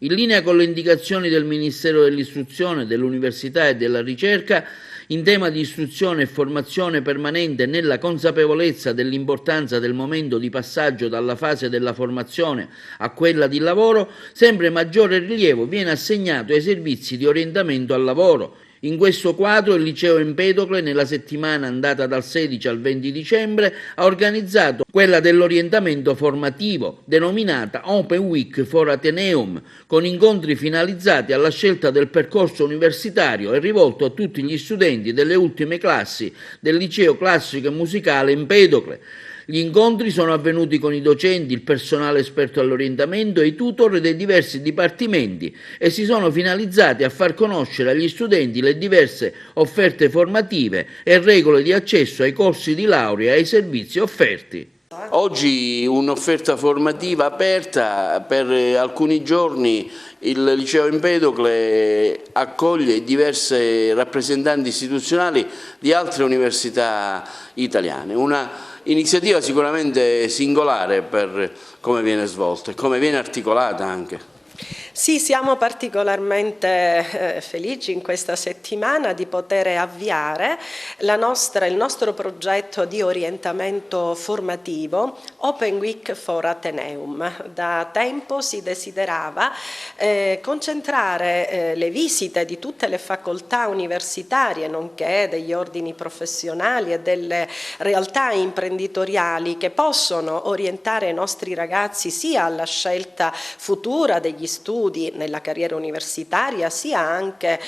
In linea con le indicazioni del Ministero dell'Istruzione, dell'Università e della Ricerca, in tema di istruzione e formazione permanente, nella consapevolezza dell'importanza del momento di passaggio dalla fase della formazione a quella di lavoro, sempre maggiore rilievo viene assegnato ai servizi di orientamento al lavoro. In questo quadro il Liceo Empedocle, nella settimana andata dal 16 al 20 dicembre, ha organizzato quella dell'orientamento formativo, denominata Open Week for Atheneum, con incontri finalizzati alla scelta del percorso universitario e rivolto a tutti gli studenti delle ultime classi del Liceo Classico e Musicale Empedocle. Gli incontri sono avvenuti con i docenti, il personale esperto all'orientamento e i tutor dei diversi dipartimenti e si sono finalizzati a far conoscere agli studenti le diverse offerte formative e regole di accesso ai corsi di laurea e ai servizi offerti. Oggi un'offerta formativa aperta per alcuni giorni. Il Liceo Empedocle accoglie diverse rappresentanti istituzionali di altre università italiane. Una iniziativa sicuramente singolare per come viene svolta e come viene articolata anche. Sì, siamo particolarmente felici in questa settimana di poter avviare il nostro progetto di orientamento formativo Open Week for Atheneum. Da tempo si desiderava concentrare le visite di tutte le facoltà universitarie, nonché degli ordini professionali e delle realtà imprenditoriali che possono orientare i nostri ragazzi sia alla scelta futura degli studi nella carriera universitaria, sia anche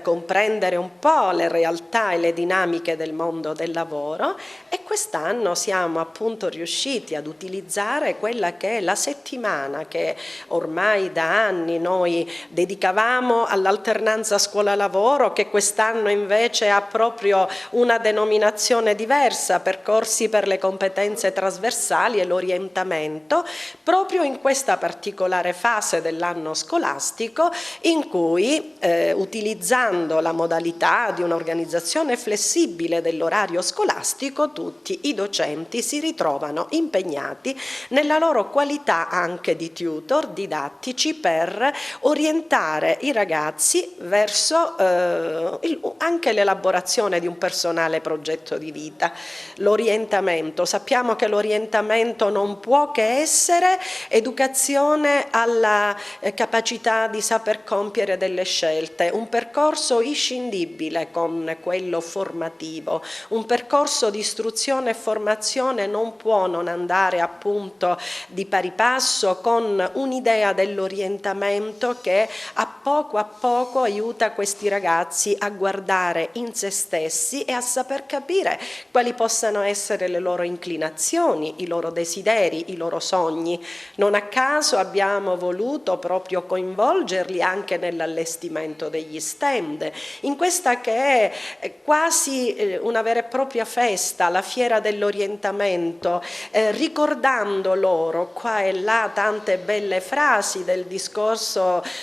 comprendere un po' le realtà e le dinamiche del mondo del lavoro, e quest'anno siamo appunto riusciti ad utilizzare quella che è la settimana che ormai da anni noi dedicavamo all'alternanza scuola-lavoro, che quest'anno invece ha proprio una denominazione diversa, percorsi per le competenze trasversali e l'orientamento, proprio in questa particolare fase dell'anno scolastico in cui utilizzando la modalità di un'organizzazione flessibile dell'orario scolastico, tutti i docenti si ritrovano impegnati nella loro qualità anche di tutor didattici per orientare i ragazzi verso anche l'elaborazione di un personale progetto di vita. L'orientamento, sappiamo che l'orientamento non può che essere educazione alla capacità di saper compiere delle scelte, un percorso inscindibile con quello formativo, un percorso di istruzione e formazione non può non andare appunto di pari passo con un'idea dell'orientamento che a poco aiuta questi ragazzi a guardare in se stessi e a saper capire quali possano essere le loro inclinazioni, i loro desideri, i loro sogni. Non a caso abbiamo voluto proprio coinvolgerli anche nell'allestimento degli stand, in questa che è quasi una vera e propria festa, la fiera dell'orientamento, ricordando loro qua e là tante belle frasi del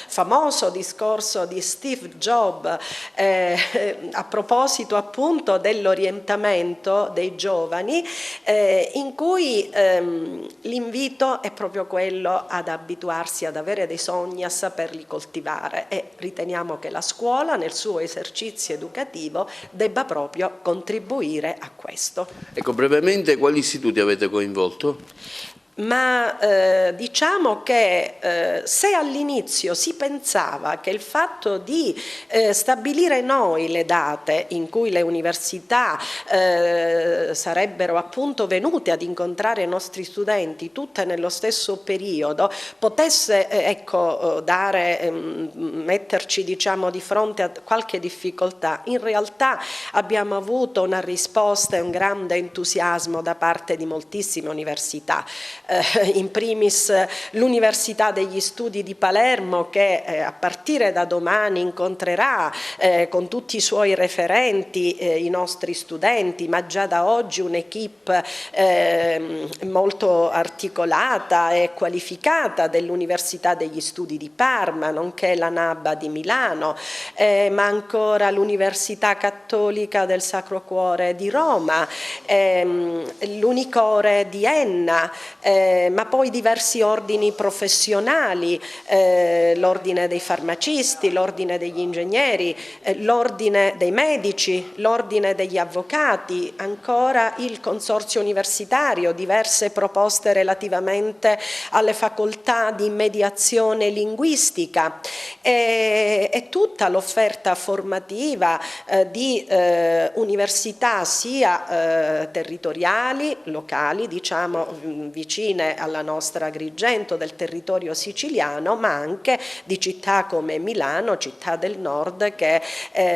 famoso discorso di Steve Jobs a proposito appunto dell'orientamento dei giovani, in cui l'invito è proprio quello ad abituarsi ad avere dei sogni, a saperli coltivare, e riteniamo che la scuola nel suo esercizio educativo debba proprio contribuire a questo. Ecco, brevemente quali istituti avete coinvolto? Ma diciamo che se all'inizio si pensava che il fatto di stabilire noi le date in cui le università sarebbero appunto venute ad incontrare i nostri studenti tutte nello stesso periodo potesse metterci diciamo di fronte a qualche difficoltà, in realtà abbiamo avuto una risposta e un grande entusiasmo da parte di moltissime università. In primis l'Università degli Studi di Palermo, che a partire da domani incontrerà con tutti i suoi referenti i nostri studenti, ma già da oggi un'equipe molto articolata e qualificata dell'Università degli Studi di Parma, nonché la NABA di Milano, ma ancora l'Università Cattolica del Sacro Cuore di Roma, l'Unicore di Enna, ma poi diversi ordini professionali, l'ordine dei farmacisti, l'ordine degli ingegneri, l'ordine dei medici, l'ordine degli avvocati, ancora il consorzio universitario, diverse proposte relativamente alle facoltà di mediazione linguistica e tutta l'offerta formativa di università sia territoriali, locali, diciamo vicine alla nostra Agrigento del territorio siciliano, ma anche di città come Milano, città del nord, che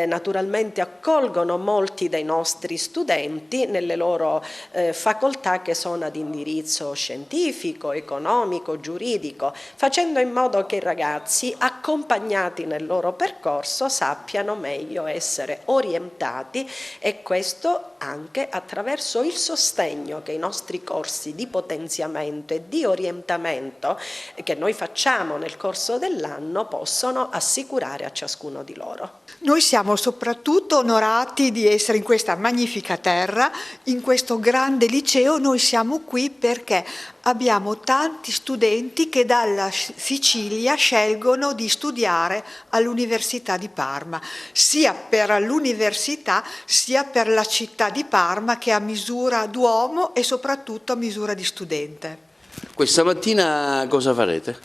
naturalmente accolgono molti dei nostri studenti nelle loro facoltà che sono ad indirizzo scientifico, economico, giuridico, facendo in modo che i ragazzi, accompagnati nel loro percorso, sappiano meglio essere orientati, e questo anche attraverso il sostegno che i nostri corsi di potenziamento e di orientamento che noi facciamo nel corso dell'anno possono assicurare a ciascuno di loro. Noi siamo soprattutto onorati di essere in questa magnifica terra, in questo grande liceo. Noi siamo qui perché abbiamo tanti studenti che dalla Sicilia scelgono di studiare all'Università di Parma, sia per l'università sia per la città di Parma, che è a misura d'uomo e soprattutto a misura di studente. Questa mattina cosa farete?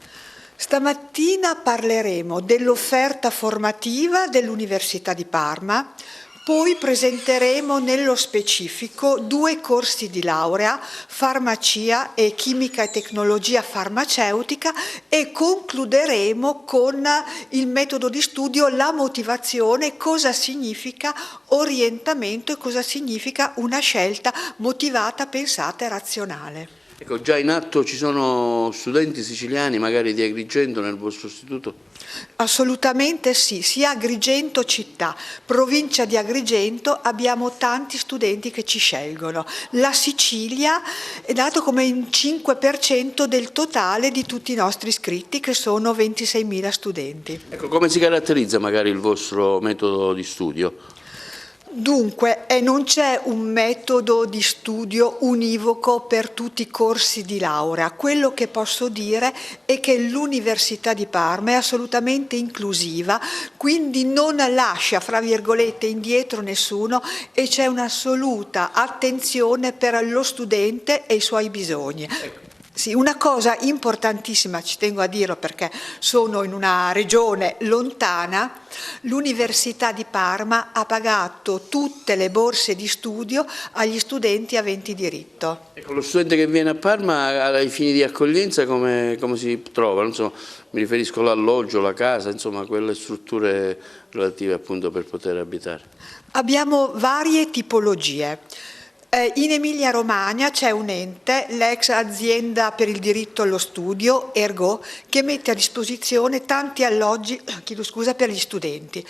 Stamattina parleremo dell'offerta formativa dell'Università di Parma, poi presenteremo nello specifico 2 corsi di laurea, farmacia e chimica e tecnologia farmaceutica, e concluderemo con il metodo di studio, la motivazione, cosa significa orientamento e cosa significa una scelta motivata, pensata e razionale. Ecco, già in atto ci sono studenti siciliani, magari di Agrigento, nel vostro istituto? Assolutamente sì, sia Agrigento città, provincia di Agrigento, abbiamo tanti studenti che ci scelgono. La Sicilia è dato come il 5% del totale di tutti i nostri iscritti, che sono 26.000 studenti. Ecco, come si caratterizza magari il vostro metodo di studio? Dunque, non c'è un metodo di studio univoco per tutti i corsi di laurea. Quello che posso dire è che l'Università di Parma è assolutamente inclusiva, quindi non lascia, fra virgolette, indietro nessuno, e c'è un'assoluta attenzione per lo studente e i suoi bisogni. Sì, una cosa importantissima, ci tengo a dirlo perché sono in una regione lontana, l'Università di Parma ha pagato tutte le borse di studio agli studenti aventi diritto. Ecco, lo studente che viene a Parma ai fini di accoglienza come si trova? Insomma, mi riferisco all'alloggio, la casa, insomma quelle strutture relative appunto per poter abitare. Abbiamo varie tipologie. In Emilia-Romagna c'è un ente, l'ex azienda per il diritto allo studio, Ergo, che mette a disposizione tanti alloggi per gli studenti.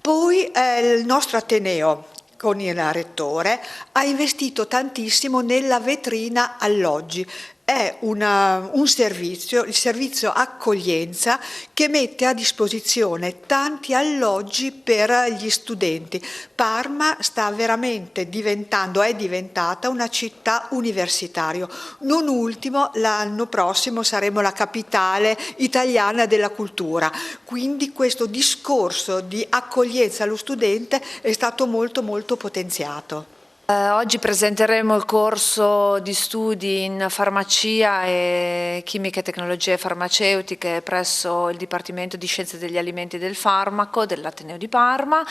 Poi il nostro Ateneo, con il rettore, ha investito tantissimo nella vetrina alloggi. È un servizio, il servizio accoglienza, che mette a disposizione tanti alloggi per gli studenti. Parma sta veramente è diventata una città universitaria. Non ultimo, l'anno prossimo saremo la capitale italiana della cultura, quindi questo discorso di accoglienza allo studente è stato molto molto potenziato. Oggi presenteremo il corso di studi in farmacia e chimica e tecnologie farmaceutiche presso il Dipartimento di Scienze degli Alimenti e del Farmaco dell'Ateneo di Parma,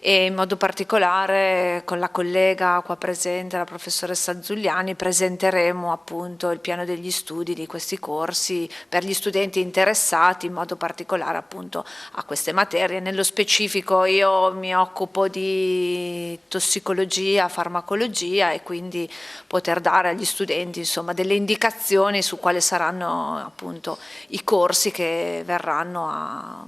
e in modo particolare con la collega qua presente, la professoressa Zuliani, presenteremo appunto il piano degli studi di questi corsi per gli studenti interessati, in modo particolare appunto a queste materie. Nello specifico io mi occupo di tossicologia, farmacologia, e quindi poter dare agli studenti insomma delle indicazioni su quali saranno appunto i corsi che verranno a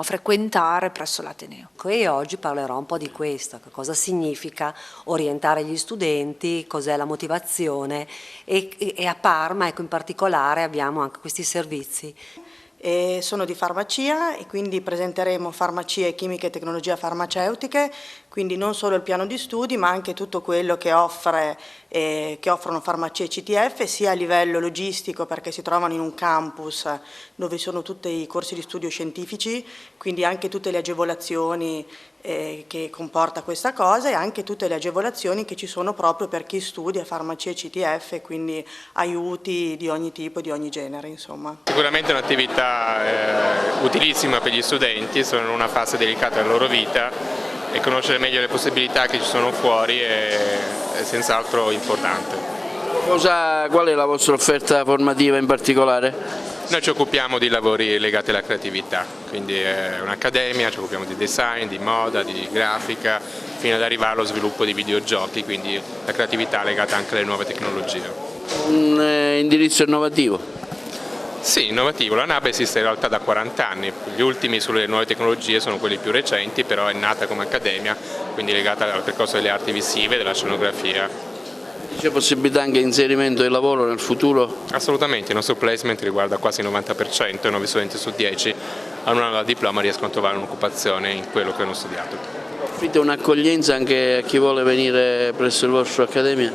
frequentare presso l'Ateneo. E oggi parlerò un po' di questo, che cosa significa orientare gli studenti, cos'è la motivazione, e a Parma, ecco, in particolare abbiamo anche questi servizi. e sono di farmacia e quindi presenteremo farmacia e chimica e tecnologie farmaceutiche, quindi non solo il piano di studi ma anche tutto quello che offrono farmacia e CTF, sia a livello logistico perché si trovano in un campus dove sono tutti i corsi di studio scientifici, quindi anche tutte le agevolazioni che comporta questa cosa e anche tutte le agevolazioni che ci sono proprio per chi studia farmacia e CTF, quindi aiuti di ogni tipo e di ogni genere, insomma. Sicuramente è un'attività utilissima per gli studenti, sono in una fase delicata della loro vita e conoscere meglio le possibilità che ci sono fuori è senz'altro importante. Qual è la vostra offerta formativa in particolare? Noi ci occupiamo di lavori legati alla creatività, quindi è un'accademia, ci occupiamo di design, di moda, di grafica, fino ad arrivare allo sviluppo di videogiochi, quindi la creatività legata anche alle nuove tecnologie. Un indirizzo innovativo? Sì, innovativo. La NAB esiste in realtà da 40 anni, gli ultimi sulle nuove tecnologie sono quelli più recenti, però è nata come accademia, quindi legata al percorso delle arti visive, della scenografia. C'è possibilità anche di inserimento del lavoro nel futuro? Assolutamente, il nostro placement riguarda quasi il 90%, 9 studenti su 10 hanno un anno al diploma e riescono a trovare un'occupazione in quello che hanno studiato. Offrite un'accoglienza anche a chi vuole venire presso il vostro accademia?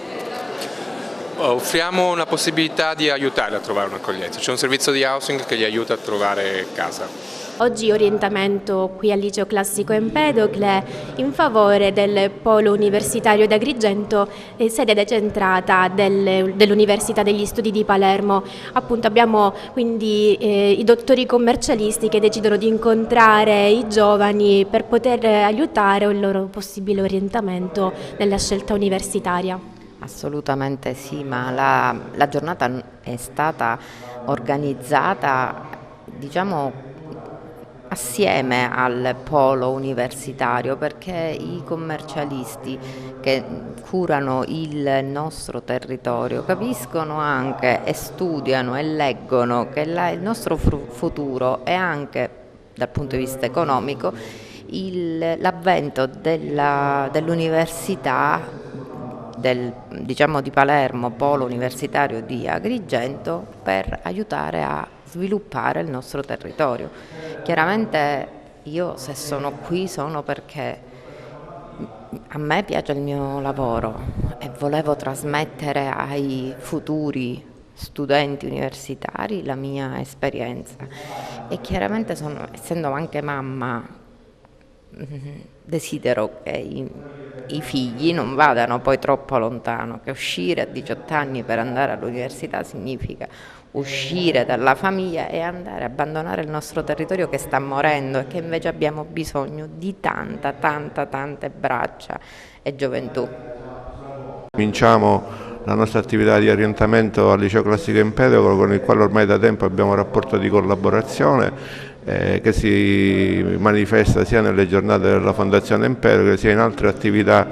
Offriamo una possibilità di aiutarli a trovare un'accoglienza, c'è un servizio di housing che gli aiuta a trovare casa. Oggi orientamento qui al Liceo Classico Empedocle in favore del Polo Universitario d'Agrigento, sede decentrata dell'Università degli Studi di Palermo. Appunto abbiamo quindi i dottori commercialisti che decidono di incontrare i giovani per poter aiutare il loro possibile orientamento nella scelta universitaria. Assolutamente sì, ma la giornata è stata organizzata, diciamo, assieme al polo universitario, perché i commercialisti che curano il nostro territorio capiscono anche e studiano e leggono che il nostro futuro è anche dal punto di vista economico l'avvento dell'università diciamo di Palermo, polo universitario di Agrigento, per aiutare a sviluppare il nostro territorio. Chiaramente io se sono qui sono perché a me piace il mio lavoro e volevo trasmettere ai futuri studenti universitari la mia esperienza e chiaramente essendo anche mamma desidero che i figli non vadano poi troppo lontano, che uscire a 18 anni per andare all'università significa uscire dalla famiglia e andare a abbandonare il nostro territorio che sta morendo e che invece abbiamo bisogno di tante braccia e gioventù. Cominciamo la nostra attività di orientamento al Liceo Classico Empedocle, con il quale ormai da tempo abbiamo un rapporto di collaborazione che si manifesta sia nelle giornate della Fondazione Empedocle sia in altre attività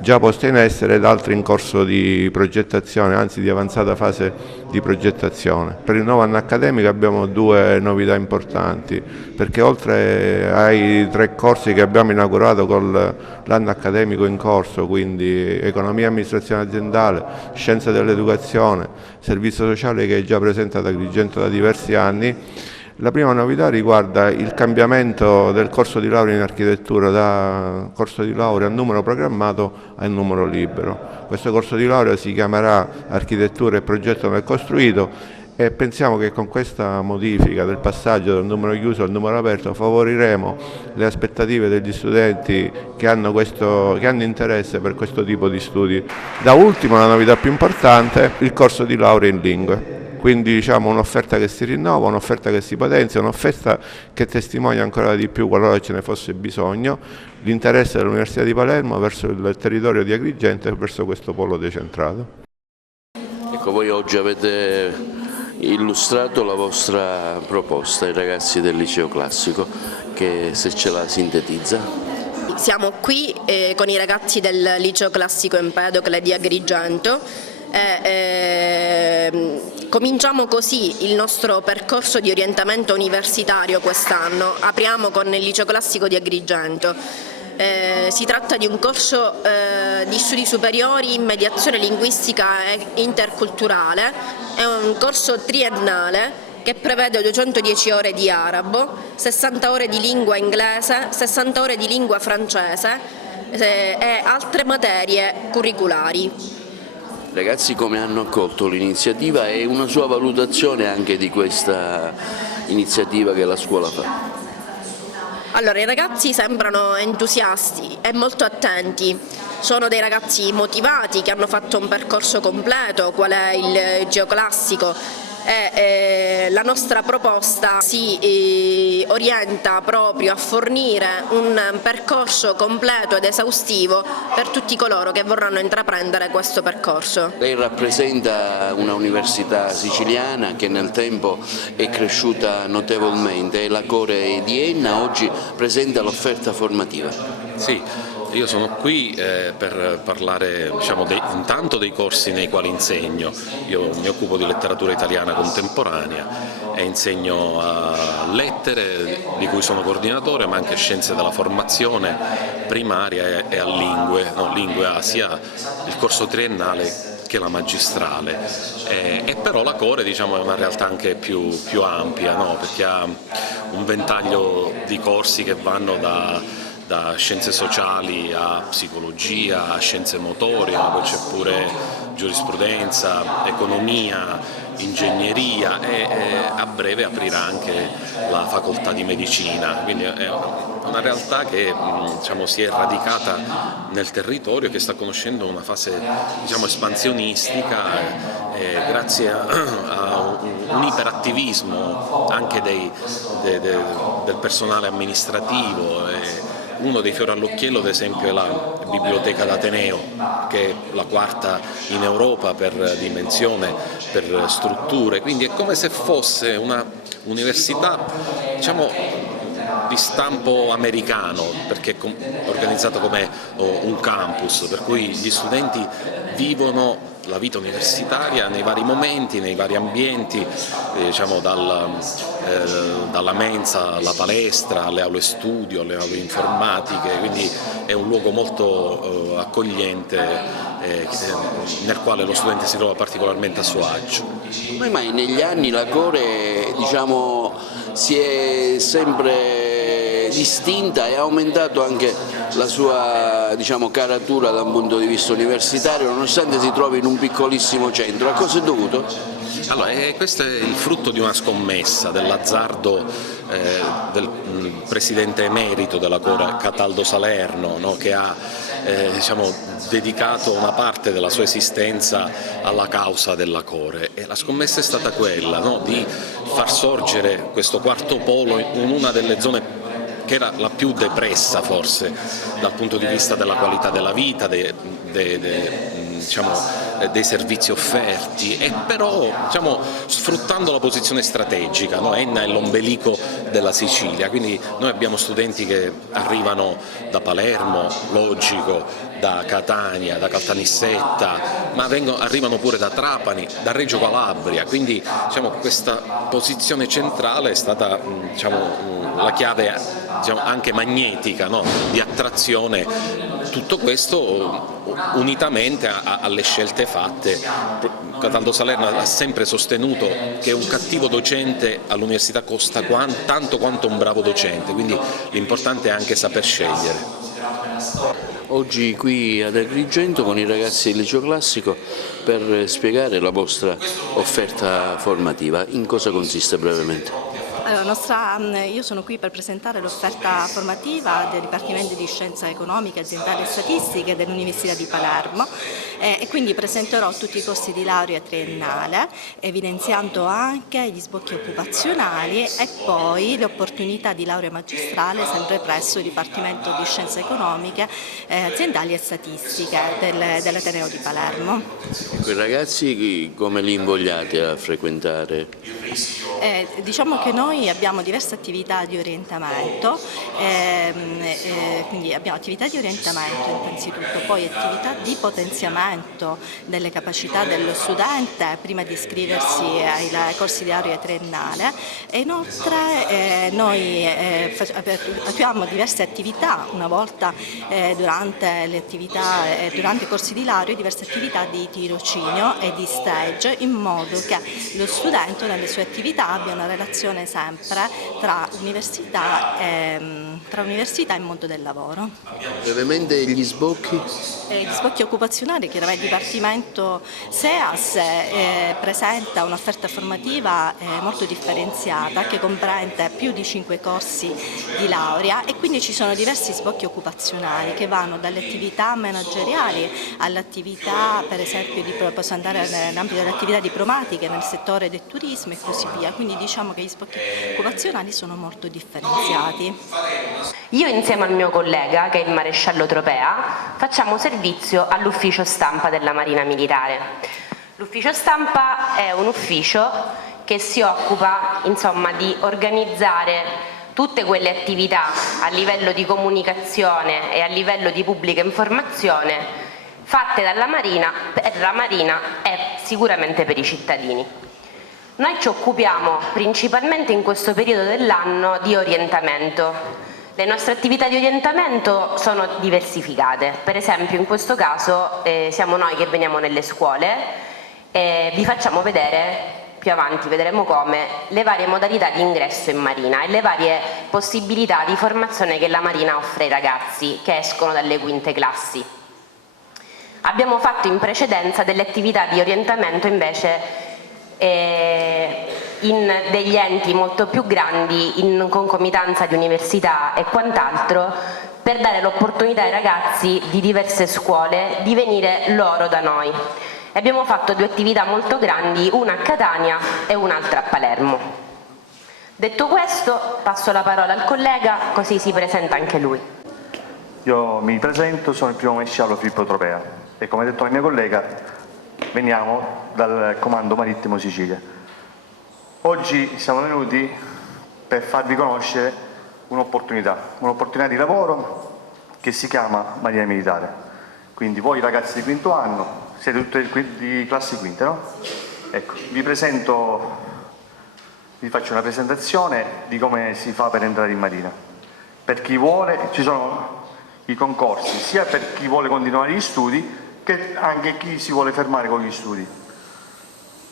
già poste in essere ed altre in corso di progettazione, anzi di avanzata fase di progettazione. Per il nuovo anno accademico abbiamo due novità importanti, perché oltre ai 3 corsi che abbiamo inaugurato con l'anno accademico in corso, quindi economia e amministrazione aziendale, scienze dell'educazione, servizio sociale, che è già presente ad Agrigento da diversi anni, la prima novità riguarda il cambiamento del corso di laurea in architettura da corso di laurea a numero programmato a numero libero. Questo corso di laurea si chiamerà Architettura e Progetto nel Costruito e pensiamo che con questa modifica del passaggio dal numero chiuso al numero aperto favoriremo le aspettative degli studenti che hanno interesse per questo tipo di studi. Da ultimo, la novità più importante, il corso di laurea in lingue. Quindi diciamo un'offerta che si rinnova, un'offerta che si potenzia, un'offerta che testimonia ancora di più, qualora ce ne fosse bisogno, l'interesse dell'Università di Palermo verso il territorio di Agrigento e verso questo polo decentrato. Ecco, voi oggi avete illustrato la vostra proposta ai ragazzi del Liceo Classico, che se ce la sintetizza. Siamo qui con i ragazzi del Liceo Classico Empedocle di Agrigento. Cominciamo così il nostro percorso di orientamento universitario quest'anno. Apriamo con il Liceo Classico di Agrigento. Si tratta di un corso di studi superiori in mediazione linguistica e interculturale. È un corso triennale che prevede 210 ore di arabo, 60 ore di lingua inglese, 60 ore di lingua francese e altre materie curriculari. Ragazzi, come hanno accolto l'iniziativa e una sua valutazione anche di questa iniziativa che la scuola fa? Allora, i ragazzi sembrano entusiasti e molto attenti. Sono dei ragazzi motivati che hanno fatto un percorso completo, qual è il geoclassico, e la nostra proposta si orienta proprio a fornire un percorso completo ed esaustivo per tutti coloro che vorranno intraprendere questo percorso. Lei rappresenta una università siciliana che nel tempo è cresciuta notevolmente e la Core di Enna oggi presenta l'offerta formativa. Sì. Io sono qui per parlare intanto dei corsi nei quali insegno. Io mi occupo di letteratura italiana contemporanea e insegno a lettere, di cui sono coordinatore, ma anche scienze della formazione primaria e a lingue. Lingue ha sia il corso triennale che la magistrale, e però la Core è una realtà anche più ampia, perché ha un ventaglio di corsi che vanno da scienze sociali a psicologia, a scienze motorie, ma poi c'è pure giurisprudenza, economia, ingegneria e a breve aprirà anche la facoltà di medicina, quindi è una realtà che si è radicata nel territorio, che sta conoscendo una fase espansionistica grazie a un iperattivismo anche del personale amministrativo. Uno dei fiori all'occhiello, ad esempio, è la Biblioteca d'Ateneo, che è la quarta in Europa per dimensione, per strutture, quindi è come se fosse una università di stampo americano, perché è organizzato come un campus, per cui gli studenti vivono la vita universitaria nei vari momenti, nei vari ambienti, dalla mensa alla palestra, alle aule studio, alle aule informatiche, quindi è un luogo molto accogliente nel quale lo studente si trova particolarmente a suo agio. Come mai negli anni la Core si è sempre distinta e ha aumentato anche la sua caratura da un punto di vista universitario, nonostante si trovi in un piccolissimo centro? A cosa è dovuto? Allora, questo è il frutto di una scommessa, dell'azzardo del presidente emerito della Core, Cataldo Salerno, che ha dedicato una parte della sua esistenza alla causa della Core, e la scommessa è stata quella di far sorgere questo quarto polo in una delle zone che era la più depressa forse dal punto di vista della qualità della vita, dei servizi offerti, e però sfruttando la posizione strategica. Enna è l'ombelico della Sicilia, quindi noi abbiamo studenti che arrivano da Palermo, logico, da Catania, da Caltanissetta, ma arrivano pure da Trapani, da Reggio Calabria, quindi questa posizione centrale è stata la chiave anche magnetica di attrazione. Tutto questo unitamente alle scelte fatte. Cataldo Salerno ha sempre sostenuto che un cattivo docente all'università costa tanto quanto un bravo docente, quindi l'importante è anche saper scegliere. Oggi qui ad Agrigento con i ragazzi del liceo classico per spiegare la vostra offerta formativa. In cosa consiste brevemente? Allora, io sono qui per presentare l'offerta formativa del Dipartimento di Scienze Economiche, Aziendali e Statistiche dell'Università di Palermo, e quindi presenterò tutti i corsi di laurea triennale, evidenziando anche gli sbocchi occupazionali e poi le opportunità di laurea magistrale sempre presso il Dipartimento di Scienze Economiche, Aziendali e Statistiche dell'Ateneo di Palermo. Quei ragazzi come li invogliate a frequentare? Diciamo che noi abbiamo diverse attività di orientamento, quindi abbiamo attività di orientamento innanzitutto, poi attività di potenziamento delle capacità dello studente prima di iscriversi ai corsi di laurea triennale, e inoltre noi attuiamo diverse attività, una volta durante i corsi di laurea, diverse attività di tirocinio e di stage, in modo che lo studente nelle sue attività abbia una relazione sempre tra università e mondo del lavoro. Brevemente gli sbocchi? Gli sbocchi occupazionali, chiaramente il Dipartimento SEAS presenta un'offerta formativa molto differenziata che comprende più di 5 corsi di laurea e quindi ci sono diversi sbocchi occupazionali che vanno dalle attività manageriali alle attività, per esempio, posso andare nell'ambito delle attività diplomatiche nel settore del turismo e così via, quindi diciamo che gli sbocchi occupazionali sono molto differenziati. Io insieme al mio collega, che è il maresciallo Tropea, facciamo servizio all'ufficio stampa della Marina Militare. L'ufficio stampa è un ufficio che si occupa, insomma, di organizzare tutte quelle attività a livello di comunicazione e a livello di pubblica informazione fatte dalla Marina per la Marina e sicuramente per i cittadini. Noi ci occupiamo principalmente in questo periodo dell'anno di orientamento. Le nostre attività di orientamento sono diversificate, per esempio in questo caso siamo noi che veniamo nelle scuole e vi facciamo vedere, più avanti vedremo come, le varie modalità di ingresso in Marina e le varie possibilità di formazione che la Marina offre ai ragazzi che escono dalle quinte classi. Abbiamo fatto in precedenza delle attività di orientamento invece in degli enti molto più grandi, in concomitanza di università e quant'altro, per dare l'opportunità ai ragazzi di diverse scuole di venire loro da noi. E abbiamo fatto 2 attività molto grandi, una a Catania e un'altra a Palermo. Detto questo, passo la parola al collega, così si presenta anche lui. Io mi presento, sono il primo maresciallo Filippo Tropea e, come ha detto la mia collega, veniamo dal Comando Marittimo Sicilia. Oggi siamo venuti per farvi conoscere un'opportunità di lavoro che si chiama Marina Militare. Quindi voi ragazzi di quinto anno siete tutti di classi quinte, no? Ecco, vi faccio una presentazione di come si fa per entrare in Marina. Per chi vuole, ci sono i concorsi, sia per chi vuole continuare gli studi che anche chi si vuole fermare con gli studi.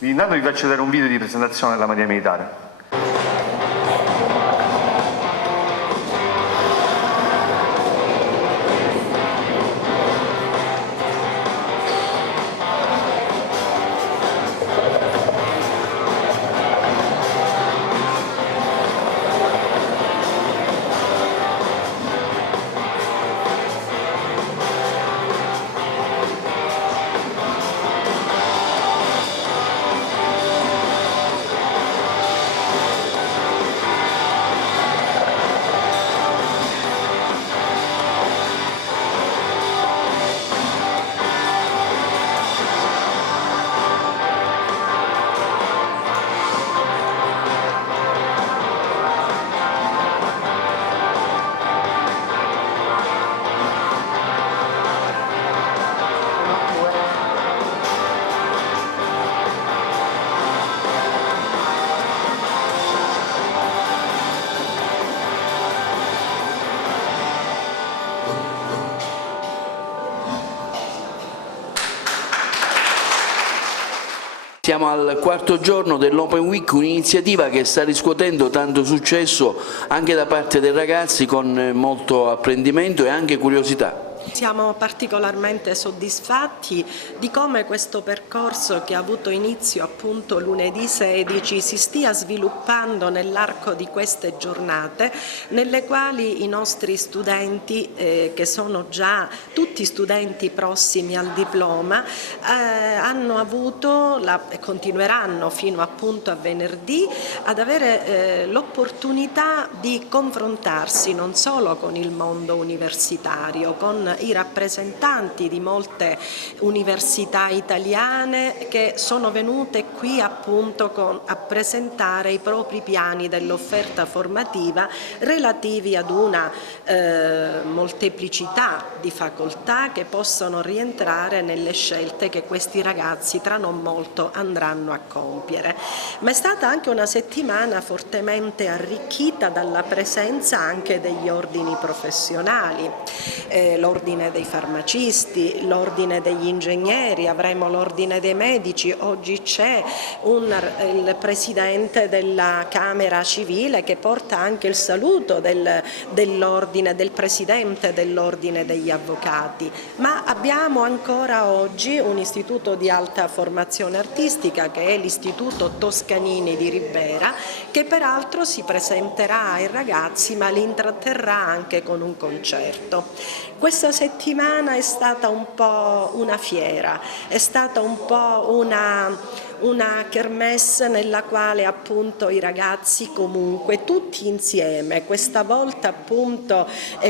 Intanto vi faccio vedere un video di presentazione della Marina Militare. Siamo al 4° giorno dell'Open Week, un'iniziativa che sta riscuotendo tanto successo anche da parte dei ragazzi, con molto apprendimento e anche curiosità. Siamo particolarmente soddisfatti di come questo percorso, che ha avuto inizio appunto lunedì 16, si stia sviluppando nell'arco di queste giornate, nelle quali i nostri studenti, che sono già tutti studenti prossimi al diploma, hanno avuto e continueranno fino appunto a venerdì ad avere l'opportunità di confrontarsi non solo con il mondo universitario, con i rappresentanti di molte università italiane che sono venute qui appunto a presentare i propri piani dell'offerta formativa relativi ad una molteplicità di facoltà che possono rientrare nelle scelte che questi ragazzi tra non molto andranno a compiere. Ma è stata anche una settimana fortemente arricchita dalla presenza anche degli ordini professionali. L'ordine l'ordine dei farmacisti, l'ordine degli ingegneri, avremo l'ordine dei medici, oggi c'è il presidente della Camera Civile che porta anche il saluto dell'ordine, del presidente dell'ordine degli avvocati, ma abbiamo ancora oggi un istituto di alta formazione artistica che è l'Istituto Toscanini di Ribera, che peraltro si presenterà ai ragazzi ma li intratterrà anche con un concerto. Questa settimana è stata un po' una fiera, è stata un po' una kermesse nella quale appunto i ragazzi comunque tutti insieme, questa volta appunto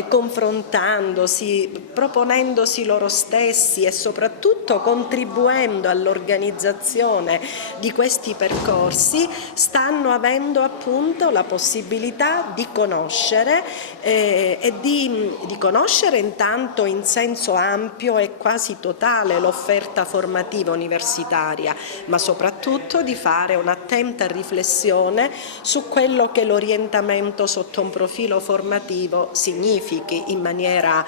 confrontandosi, proponendosi loro stessi e soprattutto contribuendo all'organizzazione di questi percorsi, stanno avendo appunto la possibilità di conoscere e di conoscere intanto in senso ampio e quasi totale l'offerta formativa universitaria, ma soprattutto di fare un'attenta riflessione su quello che l'orientamento sotto un profilo formativo significhi in maniera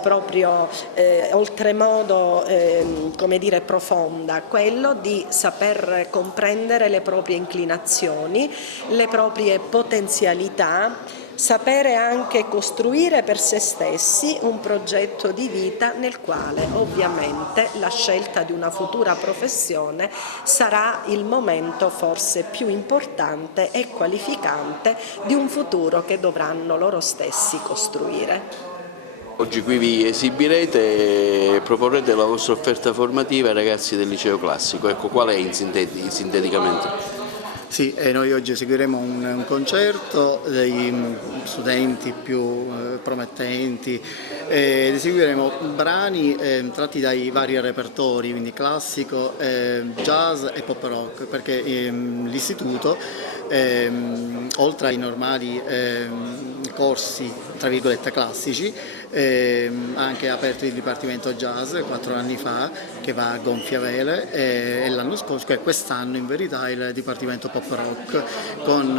proprio oltremodo come dire, profonda, quello di saper comprendere le proprie inclinazioni, le proprie potenzialità, sapere anche costruire per se stessi un progetto di vita nel quale ovviamente la scelta di una futura professione sarà il momento forse più importante e qualificante di un futuro che dovranno loro stessi costruire. Oggi qui vi esibirete e proporrete la vostra offerta formativa ai ragazzi del liceo classico. Ecco, qual è sinteticamente? Sì, noi oggi eseguiremo un concerto dei studenti più promettenti ed eseguiremo brani tratti dai vari repertori, quindi classico, jazz e pop rock, perché l'istituto, oltre ai normali corsi tra virgolette classici, ha anche aperto il dipartimento jazz 4 anni fa che va a gonfia vele e l'anno scorso, quest'anno in verità, il dipartimento pop rock con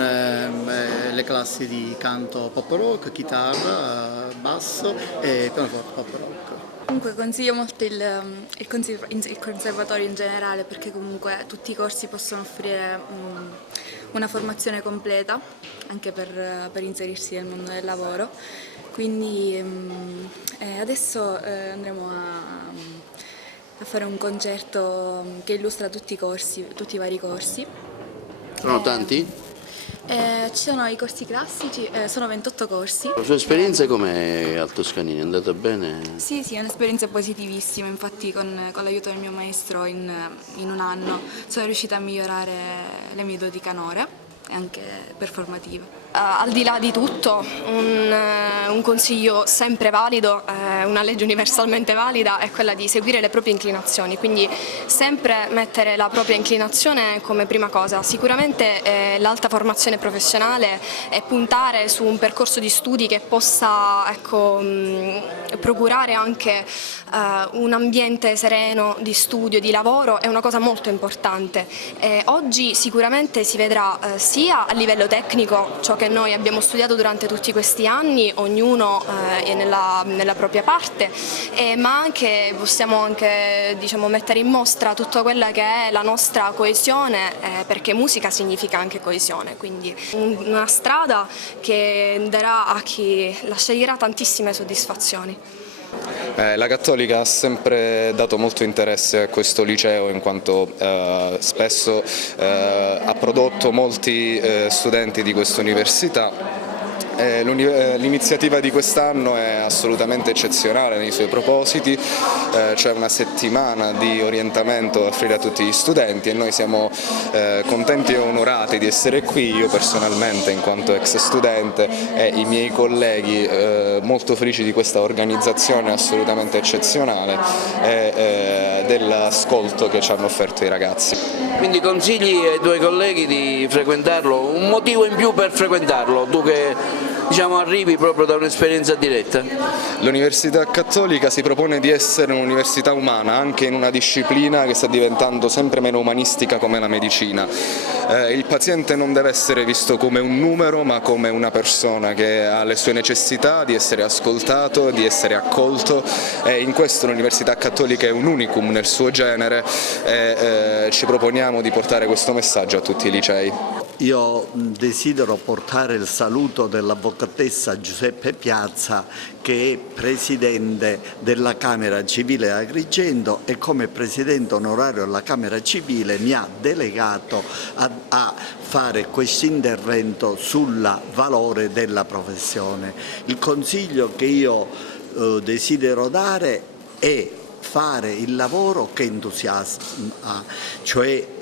le classi di canto pop rock, chitarra, basso e pianoforte pop rock. Comunque consiglio molto il conservatorio in generale, perché comunque tutti i corsi possono offrire una formazione completa anche per inserirsi nel mondo del lavoro. Quindi adesso andremo a fare un concerto che illustra tutti i corsi, tutti i vari corsi. Sono tanti? Ci sono i corsi classici, sono 28 corsi. La sua esperienza com'è al Toscanini? È andata bene? Sì, è un'esperienza positivissima, infatti con l'aiuto del mio maestro in un anno sono riuscita a migliorare le mie doti canore e anche performative. Al di là di tutto, un consiglio sempre valido, una legge universalmente valida è quella di seguire le proprie inclinazioni, quindi sempre mettere la propria inclinazione come prima cosa. Sicuramente l'alta formazione professionale e puntare su un percorso di studi che possa procurare anche un ambiente sereno di studio, di lavoro è una cosa molto importante. Oggi sicuramente si vedrà sia a livello tecnico ciò che noi abbiamo studiato durante tutti questi anni, ognuno è nella propria parte, ma anche possiamo mettere in mostra tutta quella che è la nostra coesione, perché musica significa anche coesione, quindi una strada che darà a chi la sceglierà tantissime soddisfazioni. La Cattolica ha sempre dato molto interesse a questo liceo, in quanto spesso ha prodotto molti studenti di questa università. L'iniziativa di quest'anno è assolutamente eccezionale nei suoi propositi, c'è una settimana di orientamento da offrire a tutti gli studenti e noi siamo contenti e onorati di essere qui, io personalmente in quanto ex studente e i miei colleghi molto felici di questa organizzazione assolutamente eccezionale e dell'ascolto che ci hanno offerto i ragazzi. Quindi consigli ai tuoi colleghi di frequentarlo, un motivo in più per frequentarlo, tu che arrivi proprio da un'esperienza diretta. L'Università Cattolica si propone di essere un'università umana, anche in una disciplina che sta diventando sempre meno umanistica come la medicina. Il paziente non deve essere visto come un numero, ma come una persona che ha le sue necessità di essere ascoltato, di essere accolto, e in questo l'Università Cattolica è un unicum nel suo genere e ci proponiamo di portare questo messaggio a tutti i licei. Io desidero portare il saluto dell'avvocatessa Giuseppe Piazza, che è presidente della Camera Civile Agrigento e come presidente onorario della Camera Civile mi ha delegato a fare questo intervento sul valore della professione. Il consiglio che io desidero dare è fare il lavoro che entusiasma, cioè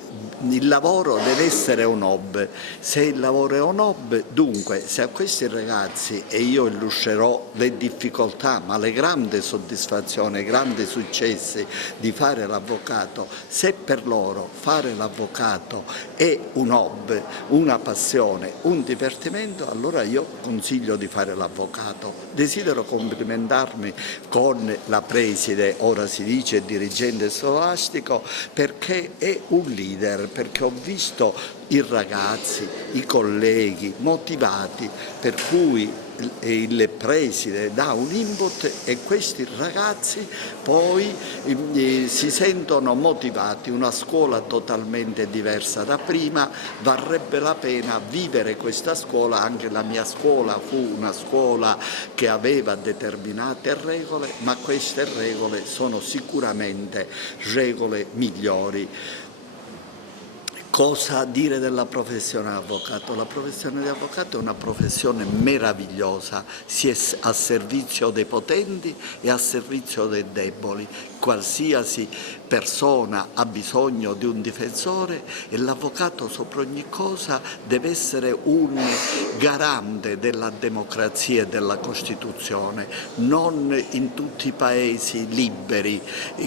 il lavoro deve essere un hobby. Se il lavoro è un hobby, dunque se a questi ragazzi, e io illustrerò le difficoltà ma le grandi soddisfazioni, i grandi successi di fare l'avvocato, se per loro fare l'avvocato è un hobby, una passione, un divertimento, allora io consiglio di fare l'avvocato. Desidero complimentarmi con la preside, ora si dice dirigente scolastico, perché è un leader, perché ho visto i ragazzi, i colleghi motivati, per cui il preside dà un input e questi ragazzi poi si sentono motivati. Una scuola totalmente diversa da prima, varrebbe la pena vivere questa scuola. Anche la mia scuola fu una scuola che aveva determinate regole, ma queste regole sono sicuramente regole migliori. Cosa dire della professione di avvocato? La professione di avvocato è una professione meravigliosa, si è a servizio dei potenti e a servizio dei deboli. Qualsiasi persona ha bisogno di un difensore e l'avvocato sopra ogni cosa deve essere un garante della democrazia e della Costituzione. Non in tutti i paesi liberi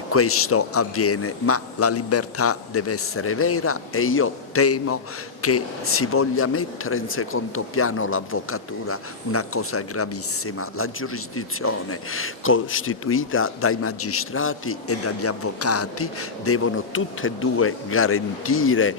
questo avviene, ma la libertà deve essere vera e io temo che si voglia mettere in secondo piano l'avvocatura, una cosa gravissima. La giurisdizione costituita dai magistrati e dagli avvocati devono tutte e due garantire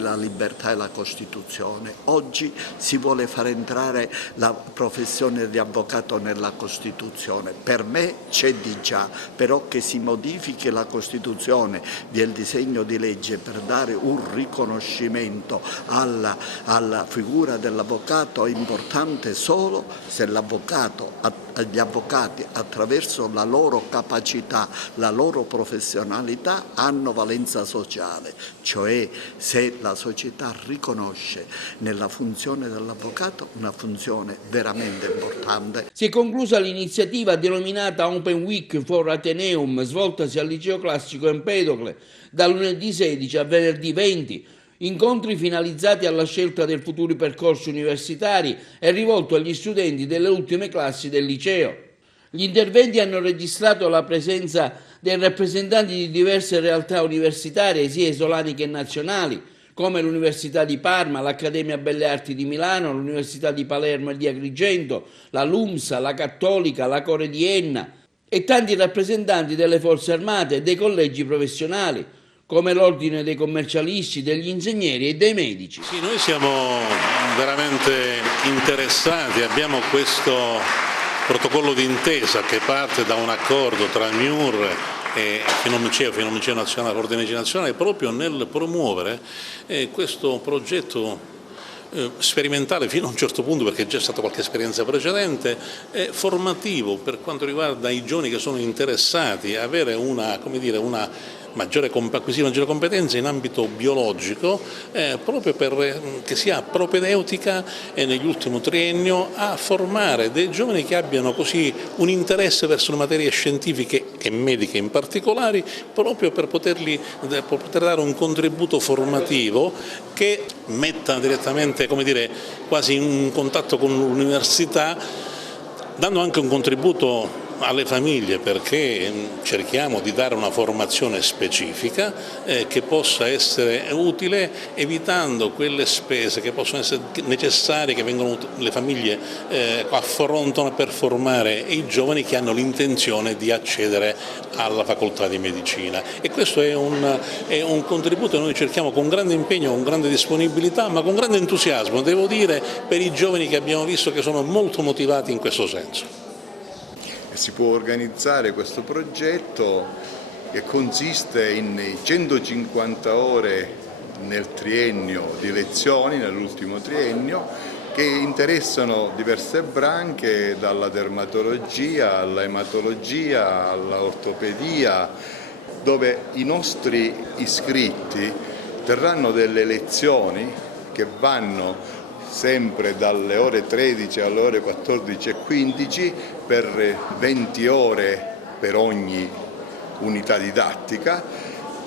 la libertà e la Costituzione. Oggi si vuole far entrare la professione di avvocato nella Costituzione. Per me c'è di già, però che si modifichi la Costituzione del disegno di legge per dare un riconoscimento alla figura dell'avvocato è importante solo se gli avvocati attraverso la loro capacità, la loro professionalità hanno valenza sociale, cioè se la società riconosce nella funzione dell'avvocato una funzione veramente importante. Si è conclusa l'iniziativa denominata Open Week for Ateneum, svoltasi al Liceo Classico Empedocle da lunedì 16 a venerdì 20. Incontri finalizzati alla scelta dei futuri percorsi universitari e rivolto agli studenti delle ultime classi del liceo. Gli interventi hanno registrato la presenza dei rappresentanti di diverse realtà universitarie, sia isolane che nazionali, come l'Università di Parma, l'Accademia Belle Arti di Milano, l'Università di Palermo e di Agrigento, la LUMSA, la Cattolica, la Core di Enna e tanti rappresentanti delle forze armate e dei collegi professionali, come l'Ordine dei commercialisti, degli ingegneri e dei medici. Sì, noi siamo veramente interessati, abbiamo questo protocollo d'intesa che parte da un accordo tra MIUR e Finomiceo Nazionale, Ordine Nazionale, proprio nel promuovere questo progetto sperimentale fino a un certo punto, perché c'è stata qualche esperienza precedente, formativo per quanto riguarda i giovani che sono interessati a avere maggiore competenza in ambito biologico, proprio che sia propedeutica e negli ultimi triennio a formare dei giovani che abbiano così un interesse verso le materie scientifiche e mediche in particolare, proprio per poter dare un contributo formativo che metta direttamente, quasi in contatto con l'università, dando anche un contributo alle famiglie, perché cerchiamo di dare una formazione specifica che possa essere utile, evitando quelle spese che possono essere necessarie, che le famiglie affrontano per formare i giovani che hanno l'intenzione di accedere alla facoltà di medicina. E questo è un contributo che noi cerchiamo con grande impegno, con grande disponibilità, ma con grande entusiasmo, devo dire, per i giovani che abbiamo visto che sono molto motivati in questo senso. Si può organizzare questo progetto che consiste in 150 ore nel triennio di lezioni, nell'ultimo triennio, che interessano diverse branche, dalla dermatologia alla ematologia alla ortopedia, dove i nostri iscritti terranno delle lezioni che vanno sempre dalle ore 13 alle ore 14:15 per 20 ore per ogni unità didattica,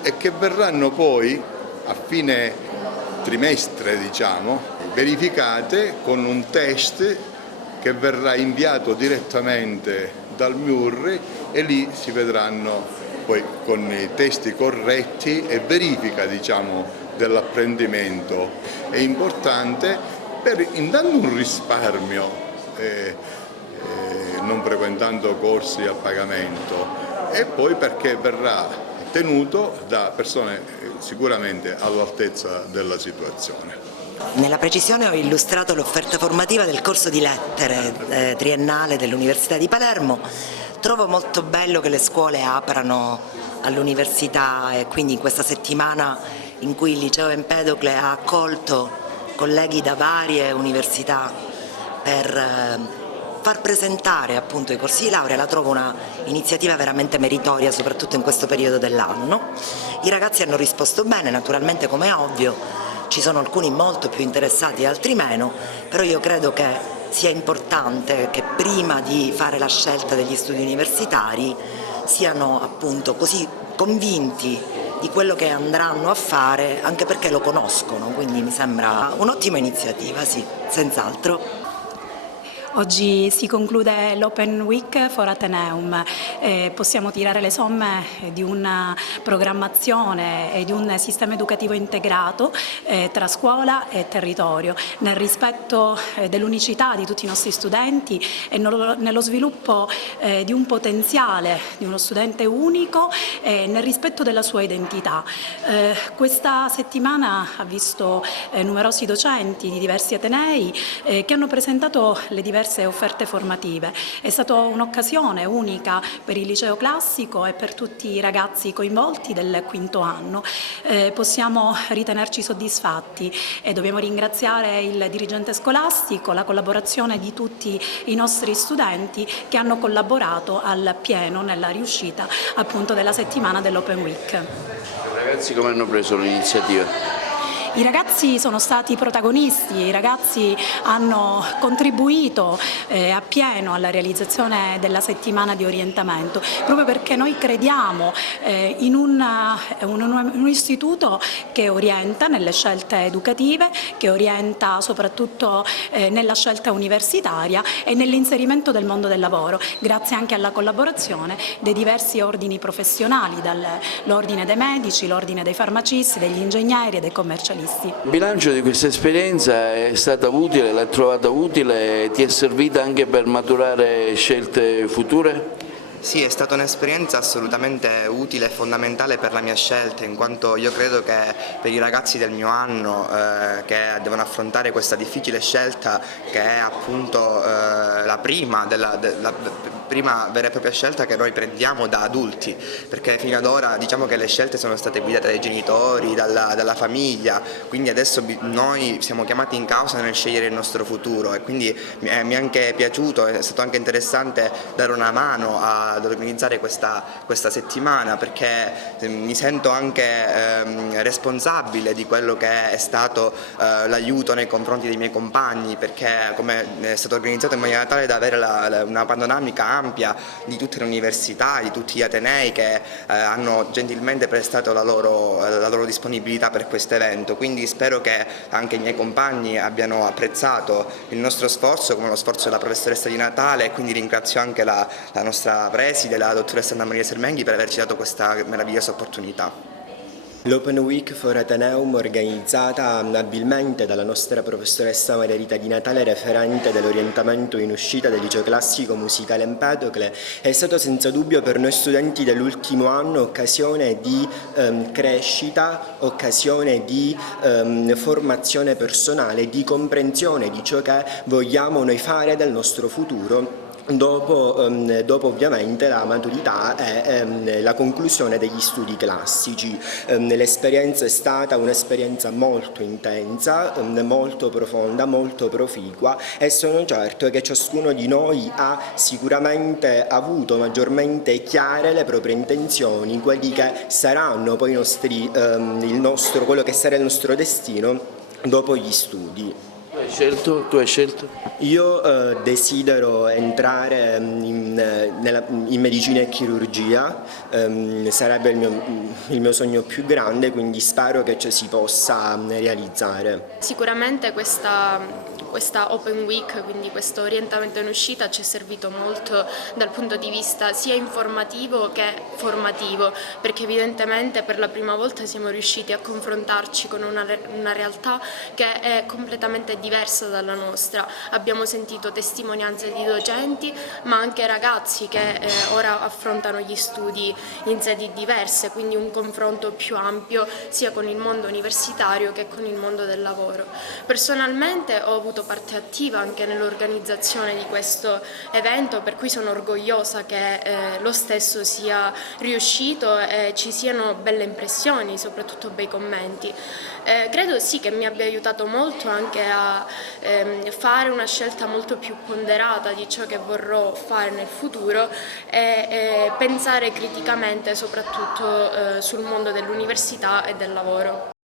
e che verranno poi a fine trimestre, verificate con un test che verrà inviato direttamente dal MIUR, e lì si vedranno poi con i testi corretti e verifica dell'apprendimento. È importante dando un risparmio, non frequentando corsi a pagamento, e poi perché verrà tenuto da persone sicuramente all'altezza della situazione. Nella precisione ho illustrato l'offerta formativa del corso di lettere triennale dell'Università di Palermo. Trovo molto bello che le scuole aprano all'università, e quindi in questa settimana in cui il Liceo Empedocle ha accolto colleghi da varie università per far presentare appunto i corsi di laurea, la trovo una iniziativa veramente meritoria, soprattutto in questo periodo dell'anno. I ragazzi hanno risposto bene, naturalmente, come è ovvio, ci sono alcuni molto più interessati e altri meno, però io credo che sia importante che prima di fare la scelta degli studi universitari siano appunto così convinti di quello che andranno a fare, anche perché lo conoscono, quindi mi sembra un'ottima iniziativa, sì, senz'altro. Oggi si conclude l'Open Week for Ateneum, possiamo tirare le somme di una programmazione e di un sistema educativo integrato tra scuola e territorio, nel rispetto dell'unicità di tutti i nostri studenti e nello sviluppo di un potenziale di uno studente unico e nel rispetto della sua identità. Questa settimana ha visto numerosi docenti di diversi atenei che hanno presentato le diverse offerte formative. È stata un'occasione unica per il liceo classico e per tutti i ragazzi coinvolti del quinto anno. Possiamo ritenerci soddisfatti e dobbiamo ringraziare il dirigente scolastico, la collaborazione di tutti i nostri studenti che hanno collaborato al pieno nella riuscita appunto della settimana dell'Open Week. I ragazzi come hanno preso l'iniziativa? I ragazzi sono stati protagonisti, i ragazzi hanno contribuito appieno alla realizzazione della settimana di orientamento, proprio perché noi crediamo in un istituto che orienta nelle scelte educative, che orienta soprattutto nella scelta universitaria e nell'inserimento del mondo del lavoro, grazie anche alla collaborazione dei diversi ordini professionali, dall'ordine dei medici, l'ordine dei farmacisti, degli ingegneri e dei commercialisti. Il bilancio di questa esperienza è stata utile, l'hai trovata utile, ti è servita anche per maturare scelte future? Sì, è stata un'esperienza assolutamente utile e fondamentale per la mia scelta, in quanto io credo che per i ragazzi del mio anno che devono affrontare questa difficile scelta, che è appunto la prima vera e propria scelta che noi prendiamo da adulti, perché fino ad ora diciamo che le scelte sono state guidate dai genitori, dalla famiglia, quindi adesso noi siamo chiamati in causa nel scegliere il nostro futuro, e quindi mi è anche piaciuto, è stato anche interessante dare una mano ad organizzare questa settimana, perché mi sento anche responsabile di quello che è stato l'aiuto nei confronti dei miei compagni, perché come è stato organizzato in maniera tale da avere una panoramica ampia di tutte le università, di tutti gli atenei che hanno gentilmente prestato la loro disponibilità per questo evento. Quindi spero che anche i miei compagni abbiano apprezzato il nostro sforzo come lo sforzo della professoressa Di Natale, e quindi ringrazio anche la nostra preside, la dottoressa Anna Maria Sermenghi, per averci dato questa meravigliosa opportunità. L'Open Week for Ateneum, organizzata abilmente dalla nostra professoressa Maria Rita Di Natale, referente dell'orientamento in uscita del liceo classico musicale Empedocle, è stato senza dubbio per noi studenti dell'ultimo anno occasione di crescita, occasione di formazione personale, di comprensione di ciò che vogliamo noi fare del nostro futuro. Dopo ovviamente la maturità e la conclusione degli studi classici. L'esperienza è stata un'esperienza molto intensa, molto profonda, molto proficua, e sono certo che ciascuno di noi ha sicuramente avuto maggiormente chiare le proprie intenzioni, quelli che saranno poi quello che sarà il nostro destino dopo gli studi. Tu hai scelto? Io desidero entrare in medicina e chirurgia, sarebbe il mio sogno più grande, quindi spero che ci si possa realizzare. Sicuramente questa Open Week, quindi questo orientamento in uscita, ci è servito molto dal punto di vista sia informativo che formativo, perché evidentemente per la prima volta siamo riusciti a confrontarci con una realtà che è completamente diversa dalla nostra. Abbiamo sentito testimonianze di docenti, ma anche ragazzi che ora affrontano gli studi in sedi diverse, quindi un confronto più ampio sia con il mondo universitario che con il mondo del lavoro. Personalmente ho avuto parte attiva anche nell'organizzazione di questo evento, per cui sono orgogliosa che lo stesso sia riuscito e ci siano belle impressioni, soprattutto bei commenti. Credo sì che mi abbia aiutato molto anche a fare una scelta molto più ponderata di ciò che vorrò fare nel futuro e pensare criticamente soprattutto sul mondo dell'università e del lavoro.